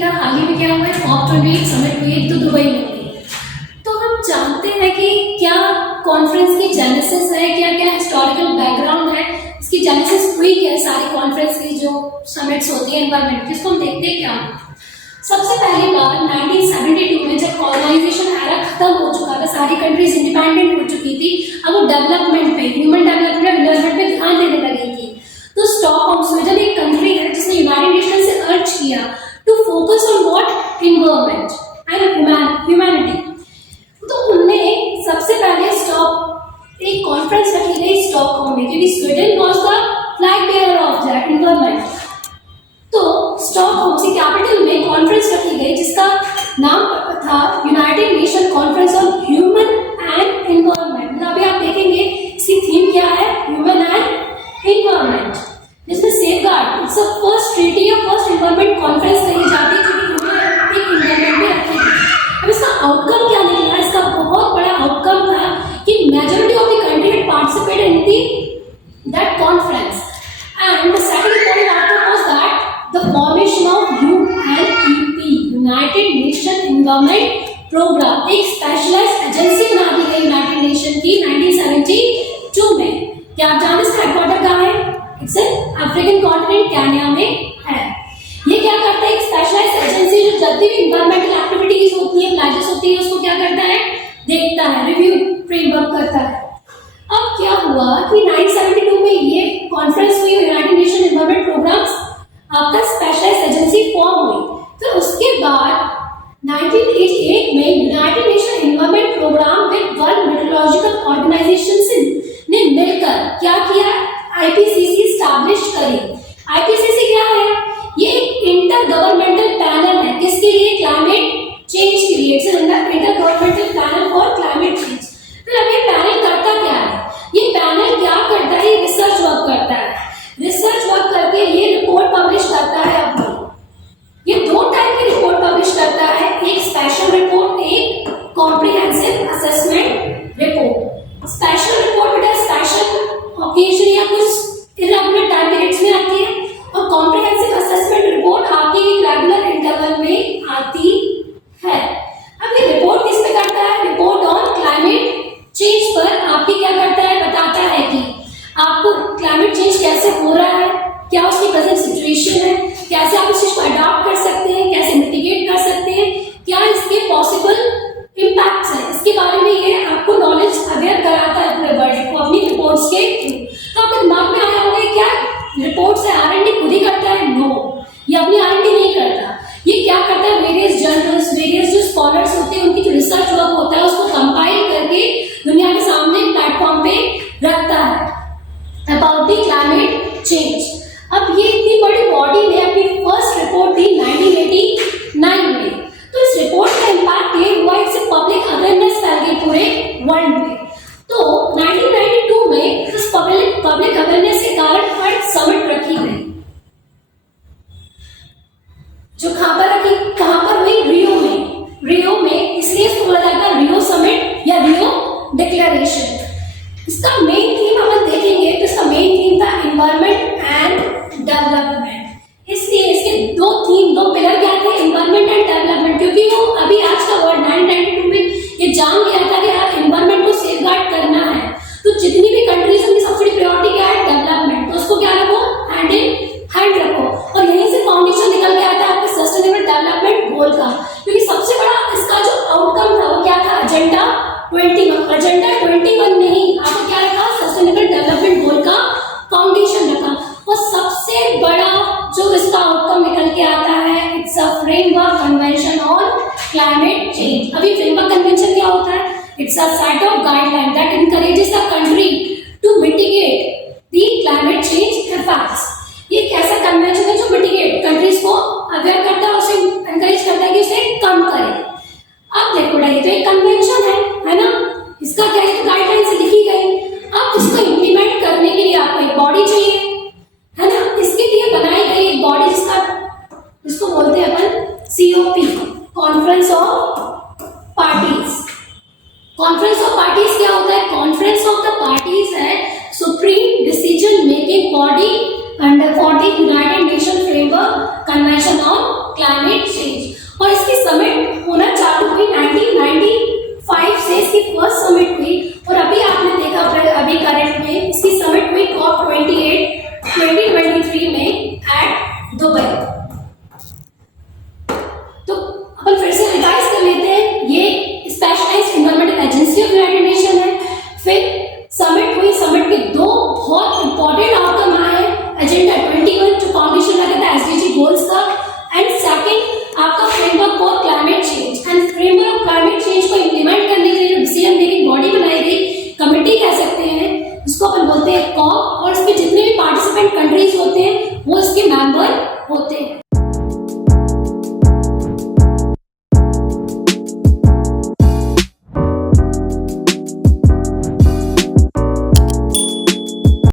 फिलहाल हाल ही में क्या हुआ है, COP28 समिट हुई तो दुबई में हुई। तो हम जानते हैं कि क्या कॉन्फ्रेंस की जेनेसिस है, क्या क्या हिस्टोरिकल बैकग्राउंड है, इसकी जेनेसिस हुई क्या है सारी कॉन्फ्रेंस की जो समिट्स होती है एनवायरमेंट की, इसको हम देखते हैं क्या। सबसे पहली बार 1972 में जब कॉलोनाइजेशन एरा खत्म हो चुका था, सारी कंट्रीज इंडिपेंडेंट हो चुकी थी, अब वो डेवलपमेंट पे, ह्यूमन डेवलपमेंट पे ध्यान देने लगी थी। तो स्टॉकहोम स्वीडन एक कंट्री है जिसने यूनाइटेड नेशन से अर्ज किया to focus on what, environment and humanity. तो उनने सबसे पहले एक कॉन्फ्रेंस रखी गई स्टॉकहोम में, क्योंकि Sweden was the flag bearer of that environment. तो स्टॉकहोम की कैपिटल में कॉन्फ्रेंस रखी गई जिसका नाम था United nation conference on human and environment. मतलब अभी आप देखेंगे इसकी थीम क्या है, ह्यूमन एंड एनवायरमेंट, जिसमें safeguard, it's a first treaty या फर्स्ट एनवायरमेंट कॉन्फ्रेंस कही जाती है क्योंकि ह्यूमन एक एनवायरमेंट में रखी गई। अब इसका आउटकम क्या निकला, इसका बहुत बड़ा आउटकम था कि majority of the country had participated in that conference and the second important outcome was that the formation of UNEP, United Nation Environment Programme, एक स्पेशलाइज्ड एजेंसी बना दी गई यूनाइटेड नेशन की 1972 में। क्या आप जानते हैं इसका हेडक्वार्टर कहाँ है? इट्स अफ्रीकन कॉन्टिनेंट केन्या में है। ये क्या करता है, एक स्पेशलाइज्ड एजेंसी जो जब भी एनवायरमेंटल एक्टिविटीज होती है, प्लाजेस होती है, उसको क्या करता है, देखता है, रिव्यू फ्रेमवर्क करता है। अब क्या हुआ कि 1972 में ये कॉन्फ्रेंस हुई, यूनाइटेड नेशन एनवायरमेंट प्रोग्राम्स आपका स्पेशलाइज्ड एजेंसी फॉर्म हुई। फिर उसके बाद 1988 में United Nation Environment Programme with World Meteorological Organization ने मिलकर क्या किया, आईपीसीसी स्टैब्लिश करी। आईपीसीसी क्या है, ये एक इंटर गवर्नमेंटल पैनल है, किसके लिए, क्लाइमेट चेंज के लिए, inter governmental panel for climate change. फिर अब ये पैनल करता क्या है, ये पैनल क्या करता है, ये रिसर्च वर्क करता है, रिसर्च वर्क करके ये रिपोर्ट पब्लिश करता है। अपनी ये दो टाइप की रिपोर्ट पब्लिश करता है, एक स्पेशल रिपोर्ट, एक comprehensive assessment report. Special report बेटा स्पेशल ओकेजन या कुछ इरेगुलर टाइम पीरियड्स में आती है, और कॉम्प्रिहेंसिव असेसमेंट रिपोर्ट आपकी रेगुलर इंटरवल में आती है। अब ये रिपोर्ट किस पे करता है, रिपोर्ट ऑन क्लाइमेट चेंज पर आपकी क्या करता है, बताता है कि आपको क्लाइमेट चेंज कैसे हो रहा है, क्या उसकी प्रेजेंट सिचुएशन है, कैसे आप इस चीज को अडॉप्ट कर सकते हैं, कैसे मिटिगेट कर सकते हैं, क्या इसके पॉसिबल इम्पैक्ट्स हैं, इसके बारे में ये आपको नॉलेज अवेयर कराता है पूरे वर्ल्ड को अपनी रिपोर्ट्स के थ्रू। तो आपके दिमाग में आया होगा क्या रिपोर्ट्स है आरएनडी खुद ही करता है? नो, ये अपनी आरएनडी नहीं करता। ये क्या करता है, वेरियस जर्नल्स, वेरियस जो स्कॉलर्स होते हैं उनकी जो रिसर्च वर्क होता है उसको कंपाइल करके दुनिया के सामने प्लेटफॉर्म पे रखता है अबाउट द क्लाइमेट चेंज। अब ये इतनी बड़ी बॉडी ने अपनी फर्स्ट रिपोर्ट दी 1989 में। तो इस रिपोर्ट का इम्पैक्ट ये हुआ, इससे पब्लिक अवेयरनेस फैल गई पूरे वर्ल्ड में। तो 1992 में इस पब्लिक अवेयरनेस के कारण अर्थ समिट रखी गई, जो कहां पर हुई, रियो में इसलिए इसको बोला जाता है रियो समिट या रियो डिक्लेरेशन। इसका मेन थीम हम देखेंगे तो इसका मेन थीम था एनवायरमेंट एंड डेवलपमेंट। इसलिए इसके दो पिलर क्या थे, एनवायरमेंट एंड डेवलपमेंट, क्योंकि वो अभी आज का वर्ल्ड 1992 में ये जान गया था कि यार एनवायरमेंट को सेफगार्ड करना है। तो जितनी भी कंट्रीज उनकी सबसे बड़ी प्रायोरिटी क्या है, डेवलपमेंट, तो उसको क्या रखो, हैंड इन हैंड रखो। और यहीं से फाउंडेशन निकल के आता है आपके सस्टेनेबल डेवलपमेंट गोल का, क्योंकि सबसे बड़ा इसका जो आउटकम था वो क्या था, एजेंडा 21। एजेंडा 21 ने ही आपको क्या रखा, सस्टेनेबल डेवलपमेंट गोल का फाउंडेशन रखा। और सबसे बड़ा जो इसका आउटकम निकल के आता है, it's a framework convention on climate change. अभी फ्रेमवर्क कन्वेंशन क्या होता है, it's a set of guideline that encourages the country to mitigate the climate change effects. ये कैसा कन्वेंशन है जो मिटिगेट कंट्रीज को अवेयर करता है, उसे एनकरेज करता है कि उसे कम करे। अब देखो ये तो एक कन्वेंशन है ना, इसका क्या है, गाइडलाइन से लिखी गई। अब इसको इंप्लीमेंट करने के लिए आपको एक बॉडी चाहिए, है ना, इसके लिए बनाई गई एक बॉडी जिसको बोलते हैं अपन COP, conference of parties. Conference of parties क्या होता है, कॉन्फ्रेंस ऑफ द पार्टीज है supreme decision making body under for the United nation framework convention on climate change. और इसकी समिट